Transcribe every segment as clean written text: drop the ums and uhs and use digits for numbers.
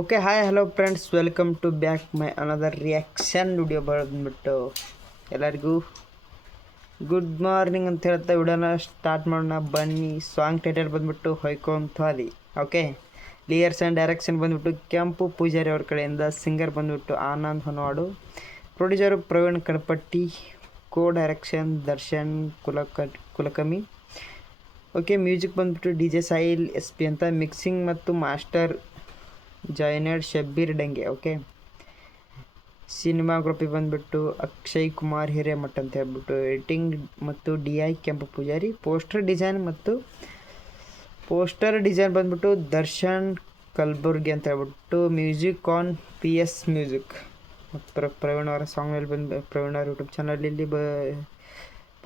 Okay hi hello friends, welcome to back my another reaction video. ಬಂದ್ಬಿಟ್ಟು ಎಲ್ಲರಿಗೂ good morning ಅಂತ ಹೇಳ್ತಾ ವಿಡಿಯೋನ ಸ್ಟಾರ್ಟ್ ಮಾಡೋಣ ಬನ್ನಿ. ಸಾಂಗ್ ಟೈಟಲ್ ಬಂದ್ಬಿಟ್ಟು ಹೊಯ್ಕೊಂತಾದಿ. ಓಕೆ, ಲಿಯರ್ಸ್ ಆ್ಯಂಡ್ ಡೈರೆಕ್ಷನ್ ಬಂದ್ಬಿಟ್ಟು ಕೆಂಪು ಪೂಜಾರಿ ಅವ್ರ ಕಡೆಯಿಂದ, ಸಿಂಗರ್ ಬಂದ್ಬಿಟ್ಟು Anand Honavad, producer Praveen Kadapatti, co direction Darshan Kulkarni. Okay, music ಬಂದ್ಬಿಟ್ಟು D J Sail S P ಅಂತ, ಮಿಕ್ಸಿಂಗ್ ಮತ್ತು master Zained Shabbir Dange. Okay, cinematography ಬಂದ್ಬಿಟ್ಟು ಅಕ್ಷಯ್ ಕುಮಾರ್ ಹಿರೇಮಠ್ ಅಂತ ಹೇಳ್ಬಿಟ್ಟು, ಎಡಿಟಿಂಗ್ ಮತ್ತು DI ಕೆಂಪು ಪೂಜಾರಿ, ಪೋಸ್ಟರ್ ಡಿಸೈನ್ ಬಂದ್ಬಿಟ್ಟು ದರ್ಶನ್ ಕಲ್ಬುರ್ಗಿ ಅಂತ ಹೇಳ್ಬಿಟ್ಟು, ಮ್ಯೂಸಿಕ್ ಆನ್ PS ಮ್ಯೂಸಿಕ್. ಮತ್ತು ಪ್ರವೀಣ್ ಅವರ ಸಾಂಗ್ನಲ್ಲಿ ಪ್ರವೀಣ್ ಅವರ ಯೂಟ್ಯೂಬ್ ಚಾನಲಲ್ಲಿ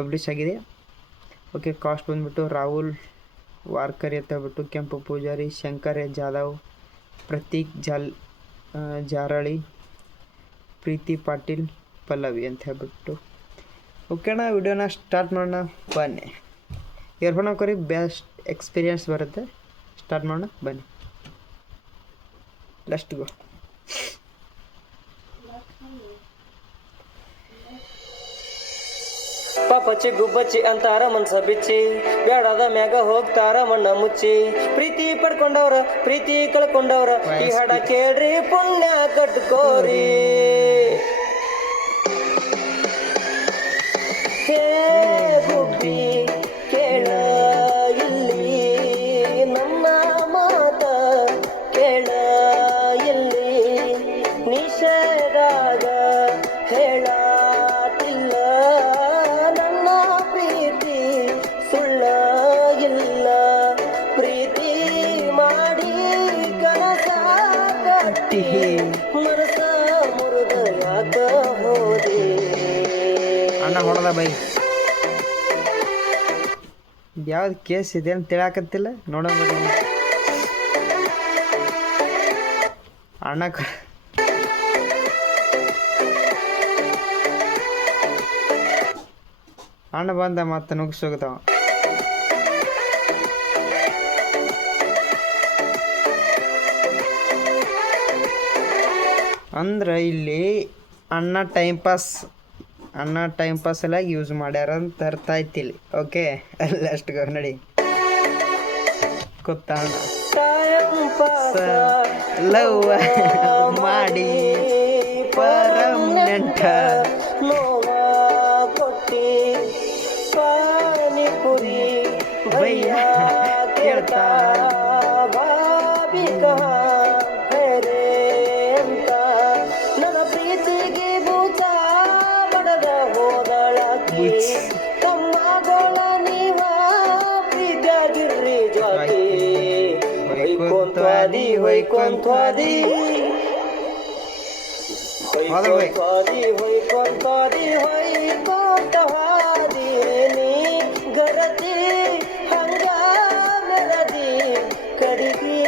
ಪಬ್ಲಿಷ್ ಆಗಿದೆ. ಓಕೆ, ಕಾಸ್ಟ್ ಬಂದ್ಬಿಟ್ಟು ರಾಹುಲ್ ವಾರ್ಕರಿ ಅಂತ ಹೇಳ್ಬಿಟ್ಟು, ಕೆಂಪು ಪೂಜಾರಿ, ಶಂಕರ್ ಜಾಧವ್, ಪ್ರತೀಕ್ ಜಾರಳಿ, ಪ್ರೀತಿ ಪಾಟೀಲ್, ಪಲ್ಲವಿ ಅಂತ ಹೇಳ್ಬಿಟ್ಟು. ಓಕೆನಾ, ವಿಡಿಯೋನ ಸ್ಟಾರ್ಟ್ ಮಾಡೋಣ ಬನ್ನಿ. ಇಯರ್ಫೋನ್ ಹಾಕೋರಿ, ಬೆಸ್ಟ್ ಎಕ್ಸ್ಪೀರಿಯನ್ಸ್ ಬರುತ್ತೆ. ಸ್ಟಾರ್ಟ್ ಮಾಡೋಣ ಬನ್ನಿ. Let's go. ಪಾಪಚ್ಚಿ ಗುಬ್ಬಚ್ಚಿ ಅಂತಾರ ಮನ್ಸ ಬಿಚ್ಚಿ, ಬೇಡದ ಮ್ಯಾಗ ಹೋಗ್ತಾರ ಮಣ್ಣ ಮುಚ್ಚಿ, ಪ್ರೀತಿ ಪಡ್ಕೊಂಡವ್ರ ಪ್ರೀತಿ ಕಳ್ಕೊಂಡವ್ರ ಈ ಹಾಡ ಕೇಳ್ರಿ ಪುಣ್ಯ ಕಟ್ಕೋರಿ. ಹೇ ಗುಬ್ಬಿ ಕೇಳ ಇಲ್ಲಿ ನಮ್ಮ ಮಾತ ಕೇಳ ಇಲ್ಲಿ, ನಿಷೇಧಾಗ ಹೇಳಾತಿಲ್ಲ ನನ್ನ ಪ್ರೀತಿ ಸುಳ್ಳ ಇಲ್ಲ, ಪ್ರೀತಿ ಮಾಡಿ ಕನಸ ಕಟ್ಟಿ ಮನಸ ಮುರಿದ ಯಾಕ ಹೋದೆ. ಅಣ್ಣ ಹೊಡೆದ ಬೈ, ಯಾವ್ದು ಕೇಸ್ ಇದೆ ಅಂತ ತಿಳಾಕತ್ತಿಲ್ಲ ನೋಡೋಣ. ಅಣ್ಣ ಅಣ್ಣ ಬಂದ ಮತ್ತೆ ನುಗ್ಸೋಗ್ತಾವ. ಅಂದ್ರೆ ಇಲ್ಲಿ ಅಣ್ಣ ಟೈಮ್ ಪಾಸ್ ಎಲ್ಲ ಯೂಸ್ ಮಾಡ್ಯಾರ ಅಂತ ಅರ್ಥ ಆಯ್ತಿಲ್ಲಿ. ಓಕೆ, ಅಷ್ಟು ನಡಿ ಗೊತ್ತ ಲವ್ ಮಾಡಿ ಪರ್ಮನೆಂಟ್ ಕೊಟ್ಟಿ ಪಾನಿಪುರಿ ಭಯ್ಯ ಕೇಳ್ತಾ ಬಾಬಿಕಾ ಹೇರೆ ಅಂತ, ನನ್ನ ಪ್ರೀತಿಗೆ ಬೂಚ ಬಡದ ಹೋದಳಾಕಿ, ತಮ್ಮಗಳ ನೀವ ಪ್ರೀತಿಯಾಗಿರ್ರಿ ಜ್ವಾತಿ, ಹೊಯ್ಕೊಂತಾದಿ ಹೊಯ್ಕೊಂತಾದಿ ಹೊಯ್ಕೊಂತಾದಿ ನೀ ಗರತಿ ಹಂಗ ಮೆರದಿ, ಕಡಿಗಿ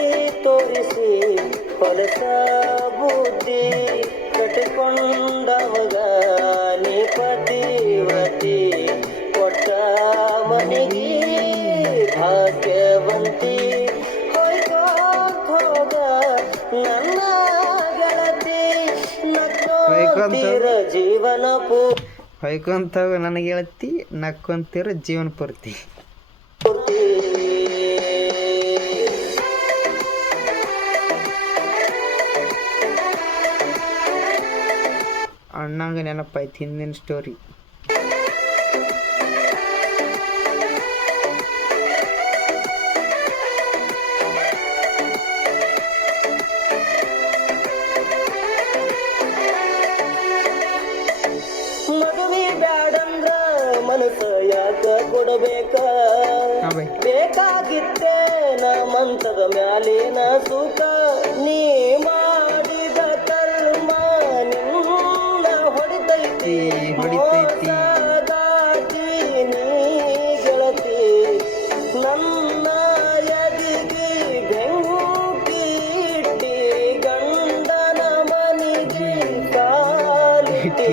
ತೋರಿಸಿ ಹೊಲಸ ಬುದ್ಧಿ ಕಟ್ಟಿಕೊಂಡವಗ ನೀ ಪತಿವತಿ, ಕೊಟ್ಟ ಮನೆಗಿ ಭಾಗ್ಯವಂತಿ, ಹೋಗ ನನ್ನ ಗೆಳತಿ, ನಕ್ಕೊಂತೀರ ಜೀವನ ಹೊಯ್ಕೊಂತ ನನಗೆ ಹೇಳ್ತಿ, ನಕ್ಕೊಂತಿರೋ ಜೀವನ ಪೂರ್ತಿ. ಅಣ್ಣಂಗೆ ನೆನಪಾಯ್ತು ಹಿಂದಿನ ಸ್ಟೋರಿ. ಮದುವೆ ಬ್ಯಾಡಂದ್ರ ಮನಸ್ಸ ಯಾಕ ಕೊಡಬೇಕ, ಬೇಕಾಗಿತ್ತೇ ನಮ್ಮಂತದ ಮ್ಯಾಲಿನ ಸುಖ, ನೀ ಮಾಡಿದ ಕರ್ಮ ನಿನ್ನ ಹೊಡಿತೈತಿ ನೀ ಗೆಳತಿ, ನನ್ನ ಎದಿಗೆ ಬೆಂಕಿ ಇಟ್ಟಿ ಗಂಡನ ಮನಿಗೆ ಕಾಲಿಟ್ಟಿ,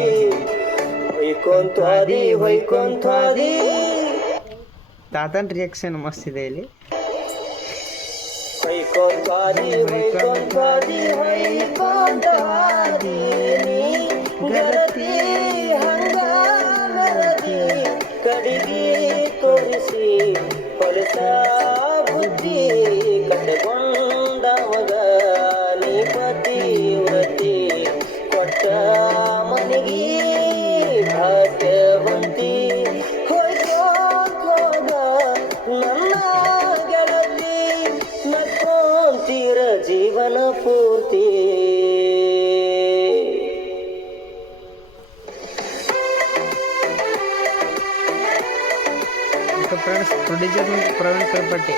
ತಾತನ ರಿಯಾಕ್ಷನ್ ಮಸ್ತ್ ಇದೆ ಇಲ್ಲಿ. ಹೊಯ್ಕೊಂತಾದಿ ನೀ ಗರತಿ ಹಂಗಾನರದಿ ಕಡಿಗಿ ತೋರಿಸಿ ಹೊಲಸ ಬುದ್ಧಿ ಕಟ್ಟಗೊಂಡ ಮಗ ನೀ ಪತಿವ್ರತಿ ಕೊಟ್ಟ ಮನಿಗಿ ಭಾಗ್ಯವಂತಿ ಹೋಗ ನನ್ನ ಗೆಳತಿ ನಕ್ಕೊಂತೀರ ಜೀವನ ಪೂರ್ತಿ. Friends, producer Praveen Kalpatti.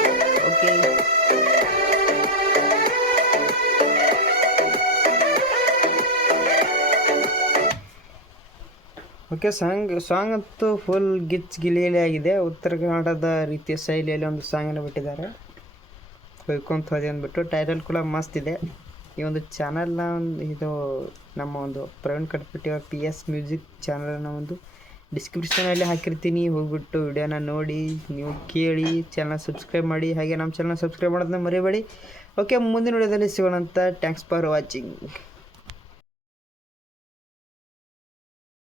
Okay, song ಅಂತೂ ಫುಲ್ ಗಿಲಿಯಲ್ಲಿ ಆಗಿದೆ. ಉತ್ತರ ಕನ್ನಡದ ರೀತಿಯ ಶೈಲಿಯಲ್ಲಿ ಒಂದು ಸಾಂಗನ್ನು ಬಿಟ್ಟಿದ್ದಾರೆ, ಹೊಯ್ಕೊಂತ ಹೋದೆ ಅಂದ್ಬಿಟ್ಟು. ಟೈಟಲ್ ಕೂಡ ಮಸ್ತ್ ಇದೆ. ಈ ಒಂದು ಚಾನಲ್ನ ಇದು ನಮ್ಮ ಒಂದು ಪ್ರವೀಣ್ ಕಲ್ಪಟ್ಟಿ ಅವರ PS ಮ್ಯೂಸಿಕ್ ಚಾನಲ್ನ ಒಂದು ಡಿಸ್ಕ್ರಿಪ್ಷನಲ್ಲಿ ಹಾಕಿರ್ತೀನಿ, ಹೋಗ್ಬಿಟ್ಟು ವಿಡಿಯೋನ ನೋಡಿ ನೀವು ಕೇಳಿ, ಚಾನಲ್ ಸಬ್ಸ್ಕ್ರೈಬ್ ಮಾಡಿ. ಹಾಗೆ ನಮ್ಮ ಚಾನಲ್ ಸಬ್ಸ್ಕ್ರೈಬ್ ಮಾಡೋದನ್ನ ಮರಿಬೇಡಿ. ಓಕೆ, ಮುಂದಿನ ವಿಡಿಯೋದಲ್ಲಿ ಸಿಗೋಣ ಅಂತ. Thanks for watching.